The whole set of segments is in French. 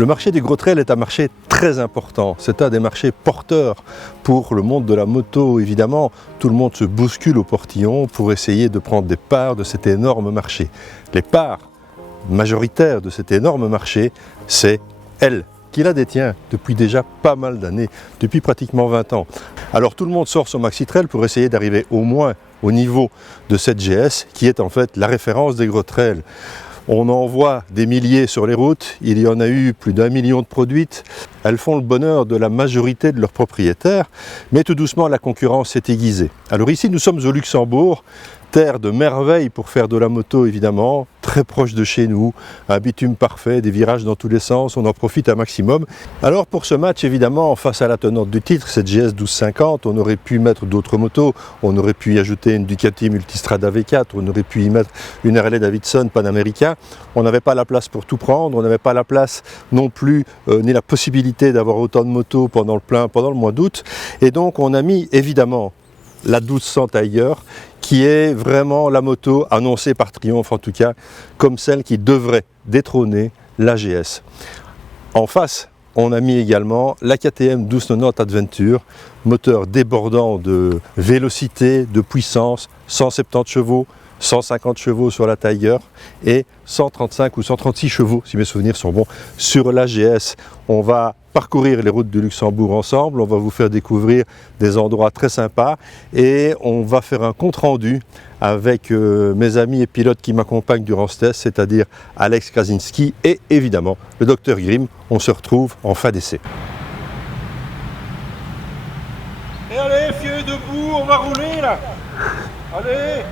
Le marché des gros trails est un marché très important. C'est un des marchés porteurs pour le monde de la moto. Évidemment, tout le monde se bouscule au portillon pour essayer de prendre des parts de cet énorme marché. Les parts majoritaires de cet énorme marché, c'est elle qui la détient depuis déjà pas mal d'années, depuis pratiquement 20 ans. Alors tout le monde sort son maxi trail pour essayer d'arriver au moins au niveau de cette GS qui est en fait la référence des gros trails. On en voit des milliers sur les routes, il y en a eu plus d'1 million de produites. Elles font le bonheur de la majorité de leurs propriétaires, mais tout doucement la concurrence s'est aiguisée. Alors ici nous sommes au Luxembourg, terre de merveille pour faire de la moto évidemment, très proche de chez nous, un bitume parfait, des virages dans tous les sens, on en profite un maximum. Alors pour ce match évidemment, face à la tenante du titre, cette GS 1250, on aurait pu mettre d'autres motos, on aurait pu y ajouter une Ducati Multistrada V4, on aurait pu y mettre une Harley Davidson Panamérica. On n'avait pas la place pour tout prendre, on n'avait pas la place non plus, ni la possibilité d'avoir autant de motos pendant le plein, pendant le mois d'août. Et donc on a mis évidemment la 1200 Tiger, qui est vraiment la moto annoncée par Triumph en tout cas, comme celle qui devrait détrôner la GS. En face, on a mis également la KTM 1290 Adventure, moteur débordant de vélocité, de puissance, 170 chevaux, 150 chevaux sur la Tiger et 135 ou 136 chevaux, si mes souvenirs sont bons, sur la GS. On va parcourir les routes du Luxembourg ensemble, on va vous faire découvrir des endroits très sympas et on va faire un compte-rendu avec mes amis et pilotes qui m'accompagnent durant ce test, c'est-à-dire Alex Krasinski et évidemment le Dr Grimm. On se retrouve en fin d'essai. Et allez, fieux, debout, on va rouler là. Allez.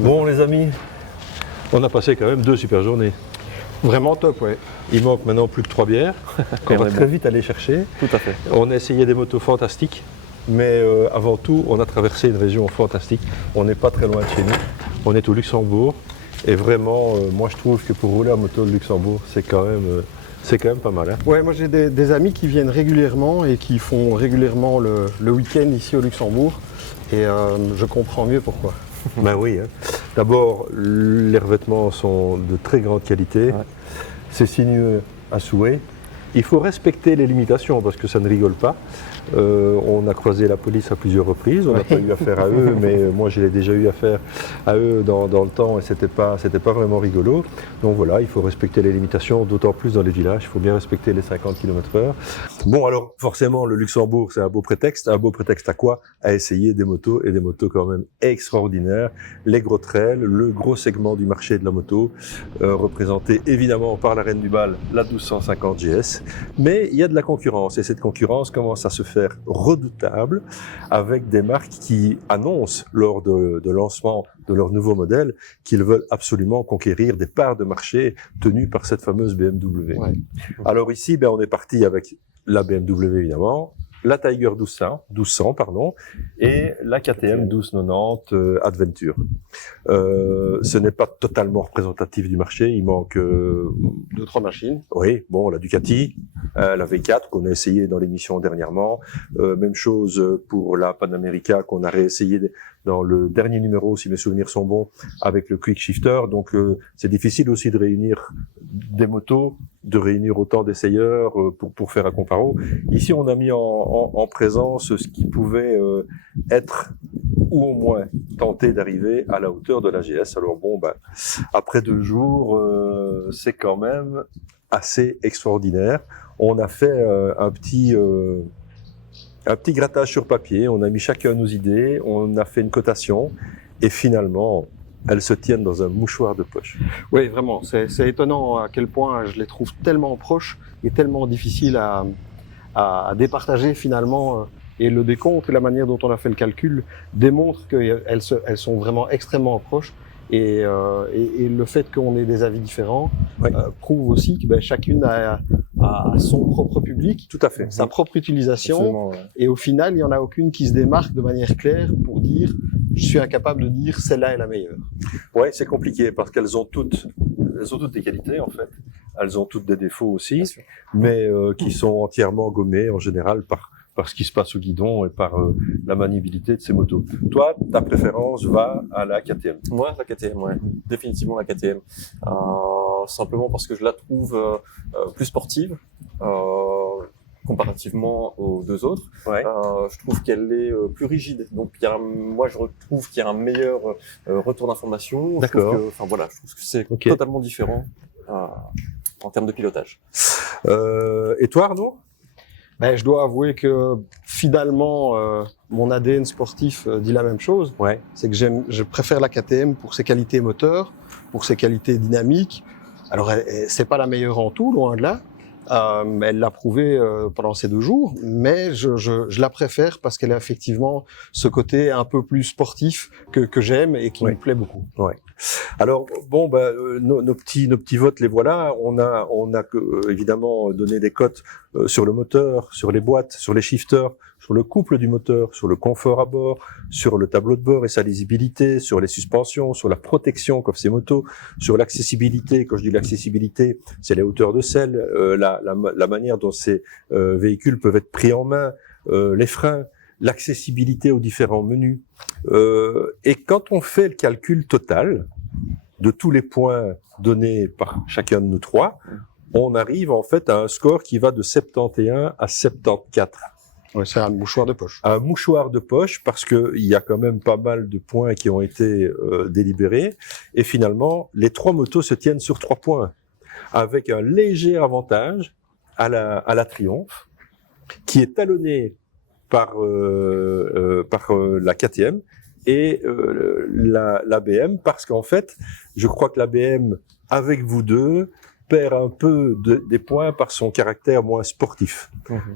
Bon les amis, on a passé quand même 2 super journées. Vraiment top, ouais. Il manque maintenant plus que 3 bières, qu'on va très vite aller chercher. Tout à fait. On a essayé des motos fantastiques, mais avant tout, on a traversé une région fantastique. On n'est pas très loin de chez nous, on est au Luxembourg. Et vraiment, moi je trouve que pour rouler en moto de Luxembourg, c'est quand même pas mal. Hein. Ouais, moi j'ai des amis qui viennent régulièrement et qui font régulièrement le week-end ici au Luxembourg. Et je comprends mieux pourquoi. Ben oui. Hein. D'abord, les revêtements sont de très grande qualité. Ouais. C'est sinueux à souhait. Il faut respecter les limitations parce que ça ne rigole pas. On a croisé la police à plusieurs reprises, on n'a pas eu affaire à eux, mais moi je l'ai déjà eu affaire à eux dans le temps et c'était pas vraiment rigolo. Donc voilà, il faut respecter les limitations, d'autant plus dans les villages, il faut bien respecter les 50 km/h. Bon alors forcément le Luxembourg c'est un beau prétexte à quoi? À essayer des motos et des motos quand même extraordinaires. Les gros trails, le gros segment du marché de la moto, représenté évidemment par la reine du bal, la 1250 GS. Mais il y a de la concurrence et cette concurrence commence à se faire redoutable avec des marques qui annoncent lors de lancement de leur nouveau modèle qu'ils veulent absolument conquérir des parts de marché tenues par cette fameuse BMW. Ouais. Alors ici, on est parti avec la BMW évidemment, la Tiger 1200 et la KTM 1290 Adventure. Ce n'est pas totalement représentatif du marché, il manque 2-3 machines. Oui, bon, la Ducati, la V4 qu'on a essayé dans l'émission dernièrement, même chose pour la Panamerica qu'on a réessayé dans le dernier numéro, si mes souvenirs sont bons, avec le Quick Shifter. Donc c'est difficile aussi de réunir des motos, de réunir autant d'essayeurs pour faire un comparo. Ici, on a mis en présence ce qui pouvait être ou au moins tenter d'arriver à la hauteur de la GS. Alors bon, après 2 jours, c'est quand même assez extraordinaire. On a fait un petit grattage sur papier, on a mis chacun nos idées, on a fait une cotation et finalement, elles se tiennent dans un mouchoir de poche. Oui, vraiment, c'est étonnant à quel point je les trouve tellement proches et tellement difficiles à départager finalement. Et le décompte et la manière dont on a fait le calcul démontrent qu'elles sont vraiment extrêmement proches. Et le fait qu'on ait des avis différents prouve aussi que chacune a son propre public, tout à fait, sa propre utilisation, et au final il n'y en a aucune qui se démarque de manière claire pour dire je suis incapable de dire celle-là est la meilleure. Ouais, c'est compliqué parce qu'elles ont toutes des qualités en fait, elles ont toutes des défauts aussi, mais qui sont entièrement gommés en général par ce qui se passe au guidon et par la maniabilité de ces motos. Toi, ta préférence va à la KTM? Moi, la KTM, ouais. Définitivement la KTM. Simplement parce que je la trouve plus sportive, comparativement aux 2 autres. Ouais. Je trouve qu'elle est plus rigide. Donc, moi, je trouve qu'il y a un meilleur retour d'information. D'accord. Je trouve que c'est totalement différent en termes de pilotage. Et toi, Arnaud? Je dois avouer que finalement, mon ADN sportif dit la même chose. Ouais. C'est que je préfère la KTM pour ses qualités moteurs, pour ses qualités dynamiques. Alors, c'est pas la meilleure en tout, loin de là. Elle l'a prouvé pendant ces 2 jours, mais je la préfère parce qu'elle a effectivement ce côté un peu plus sportif que j'aime et qui me plaît beaucoup. Ouais. Alors bon, nos petits votes, les voilà. On a évidemment donné des cotes sur le moteur, sur les boîtes, sur les shifters, sur le couple du moteur, sur le confort à bord, sur le tableau de bord et sa lisibilité, sur les suspensions, sur la protection qu'offrent ces motos, sur l'accessibilité. Quand je dis l'accessibilité, c'est les hauteurs de selle, la manière dont ces véhicules peuvent être pris en main, les freins, l'accessibilité aux différents menus. Et quand on fait le calcul total de tous les points donnés par chacun de nous 3, on arrive en fait à un score qui va de 71 à 74. Ouais, c'est un mouchoir de poche. Un mouchoir de poche parce que il y a quand même pas mal de points qui ont été délibérés et finalement les 3 motos se tiennent sur 3 points avec un léger avantage à la Triumph qui est talonnée par la KTM et la BM parce qu'en fait je crois que la BM avec vous deux perd un peu des points par son caractère moins sportif,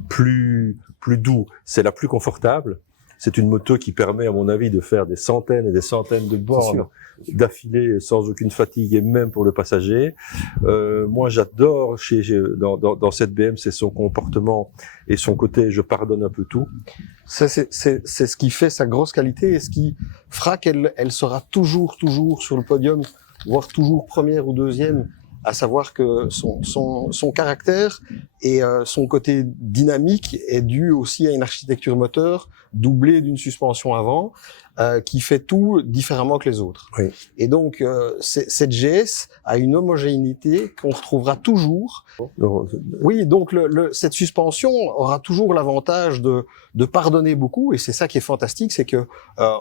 plus doux. C'est la plus confortable, C'est une moto qui permet, à mon avis, de faire des centaines et des centaines de bornes d'affilée sans aucune fatigue et même pour le passager. Moi, j'adore dans cette BM, c'est son comportement et son côté je pardonne un peu tout. C'est ce qui fait sa grosse qualité et ce qui fera qu'elle sera toujours sur le podium, voire toujours première ou deuxième, à savoir que son caractère et son côté dynamique est dû aussi à une architecture moteur doublée d'une suspension avant qui fait tout différemment que les autres. Oui. Et donc cette GS a une homogénéité qu'on retrouvera toujours. Oui, donc cette suspension aura toujours l'avantage de pardonner beaucoup, et c'est ça qui est fantastique, c'est que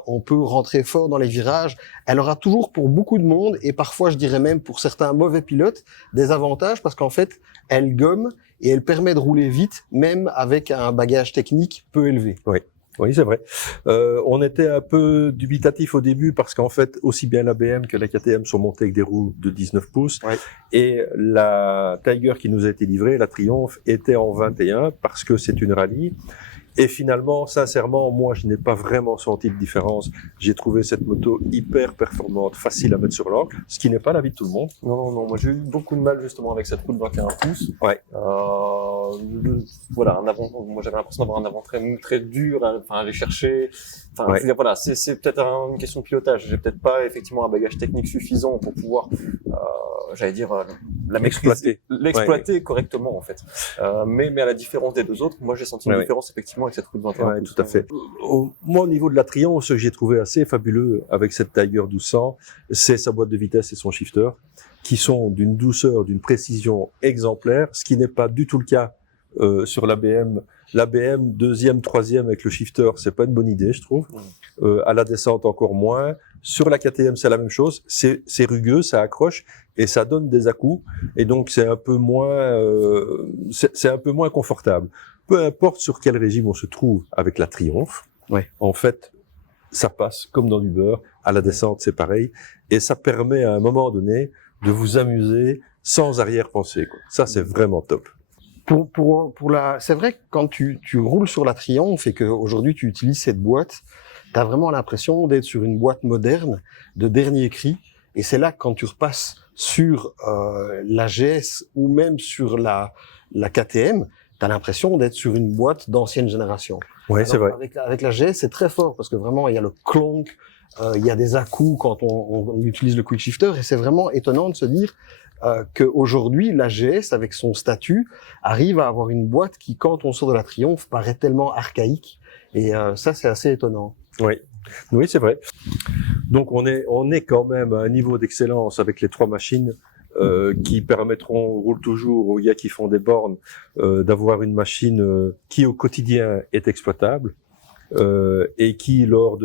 on peut rentrer fort dans les virages. Elle aura toujours pour beaucoup de monde, et parfois je dirais même pour certains mauvais pilotes, des avantages parce qu'en fait elle gomme et elle permet de rouler vite, même avec un bagage technique peu élevé. Oui. Oui, c'est vrai. On était un peu dubitatif au début parce qu'en fait, aussi bien la BM que la KTM sont montées avec des roues de 19 pouces. Ouais. Et la Tiger qui nous a été livrée, la Triumph, était en 21 parce que c'est une rallye. Et finalement, sincèrement, moi, je n'ai pas vraiment senti de différence. J'ai trouvé cette moto hyper performante, facile à mettre sur l'encre, ce qui n'est pas l'avis de tout le monde. Non, moi j'ai eu beaucoup de mal justement avec cette roue de 21 pouces. Ouais. Voilà, moi j'avais l'impression d'avoir un avant très dur, à aller chercher. Enfin, Ouais. je veux dire, voilà, c'est peut-être une question de pilotage. J'ai peut-être pas effectivement un bagage technique suffisant pour pouvoir, la maîtriser, l'exploiter correctement en fait. Mais à la différence des deux autres, moi j'ai senti une différence effectivement avec cette roue de 21 Ouais, pouces. tout à fait. Moi, au niveau de la Triumph, ce que j'ai trouvé assez fabuleux avec cette Tiger 1200, c'est sa boîte de vitesse et son shifter, qui sont d'une douceur, d'une précision exemplaire, ce qui n'est pas du tout le cas sur la BM. La BM, deuxième, troisième avec le shifter, c'est pas une bonne idée, je trouve. À la descente, encore moins. Sur la KTM, c'est la même chose. C'est rugueux, ça accroche et ça donne des à-coups. Et donc, c'est un peu moins confortable. Peu importe sur quel régime on se trouve avec la Triumph. Ouais. En fait, ça passe comme dans du beurre. À la descente, c'est pareil. Et ça permet à un moment donné de vous amuser sans arrière-pensée, quoi. Ça, c'est vraiment top. C'est vrai que quand tu roules sur la Triumph et qu'aujourd'hui tu utilises cette boîte, t'as vraiment l'impression d'être sur une boîte moderne de dernier cri. Et c'est là que quand tu repasses sur la GS ou même sur la KTM, t'as l'impression d'être sur une boîte d'ancienne génération. Ouais, c'est vrai. Avec la GS, c'est très fort parce que vraiment il y a le clonk, il y a des à-coups quand on utilise le quick shifter, et c'est vraiment étonnant de se dire qu'aujourd'hui, la GS, avec son statut, arrive à avoir une boîte qui, quand on sort de la Triumph, paraît tellement archaïque. Et ça, c'est assez étonnant. Oui, c'est vrai. Donc, on est quand même à un niveau d'excellence avec les trois machines qui permettront au roule toujours aux gars qui font des bornes d'avoir une machine qui, au quotidien, est exploitable. Et qui, lors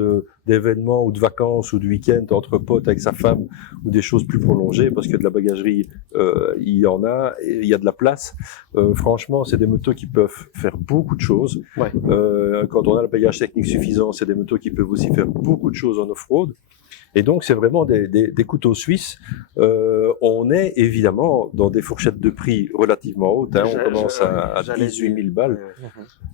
d'événements ou de vacances ou de week-end entre potes avec sa femme ou des choses plus prolongées, parce que de la bagagerie, il y en a, et il y a de la place. Franchement, c'est des motos qui peuvent faire beaucoup de choses. Ouais. Quand on a le bagage technique suffisant, c'est des motos qui peuvent aussi faire beaucoup de choses en off-road. Et donc, c'est vraiment des couteaux suisses. On est évidemment dans des fourchettes de prix relativement hautes. Hein. On commence à 18 000 balles.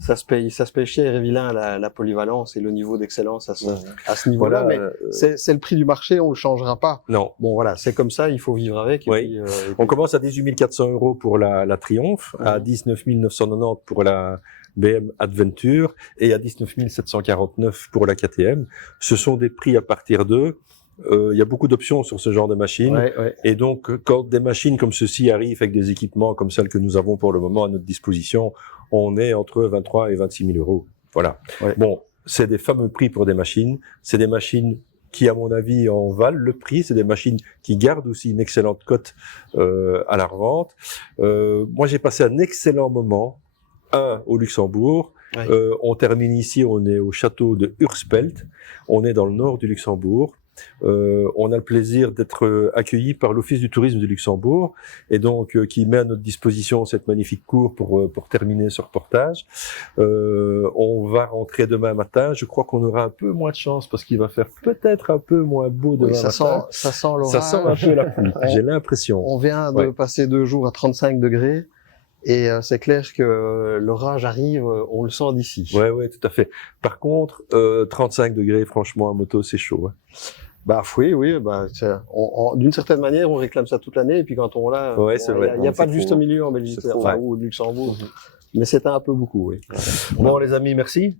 Ça se paye cher et vilain la polyvalence et le niveau d'excellence à ce niveau-là. Voilà, mais c'est le prix du marché, on le changera pas. Non. Bon, voilà, c'est comme ça, il faut vivre avec. Et Oui. puis, On commence à 18 400 € pour la Triumph, à 19 990 pour la BM Adventure et à 19 749 pour la KTM. Ce sont des prix à partir d'eux. Il y a beaucoup d'options sur ce genre de machines. Ouais. Et donc, quand des machines comme ceci arrivent avec des équipements comme celles que nous avons pour le moment à notre disposition, on est entre 23 et 26 000 €. Voilà. Ouais. Bon, c'est des fameux prix pour des machines. C'est des machines qui, à mon avis, en valent le prix. C'est des machines qui gardent aussi une excellente cote à la revente. Moi, j'ai passé un excellent moment, au Luxembourg. Ouais. On termine ici, on est au château de Urspelt. On est dans le nord du Luxembourg. On a le plaisir d'être accueillis par l'Office du tourisme du Luxembourg et donc qui met à notre disposition cette magnifique cour pour terminer ce reportage. On va rentrer demain matin. Je crois qu'on aura un peu moins de chance parce qu'il va faire peut-être un peu moins beau demain matin. Ça sent l'orage. Ça sent un peu la pluie. J'ai l'impression. On vient de passer 2 jours à 35 degrés. Et c'est clair que l'orage arrive, on le sent d'ici. Ouais, tout à fait. Par contre, 35 degrés, franchement, à moto, c'est chaud. Hein. Bah oui, d'une certaine manière, on réclame ça toute l'année, et puis quand on l'a, Ouais, c'est vrai. il n'y a pas de juste milieu en Belgique, ou au Luxembourg, mais c'était un peu beaucoup, oui. Bon, les amis, merci.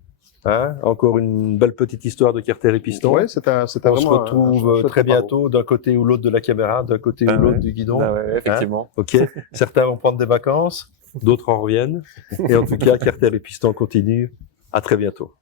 Hein, encore une belle petite histoire de Carter et Piston. Ouais, c'était On vraiment se retrouve très bientôt d'un côté ou l'autre de la caméra, d'un côté ou l'autre du guidon. Effectivement. Ok. Certains vont prendre des vacances, d'autres en reviennent. Et en tout cas, Carter et Piston continuent. À très bientôt.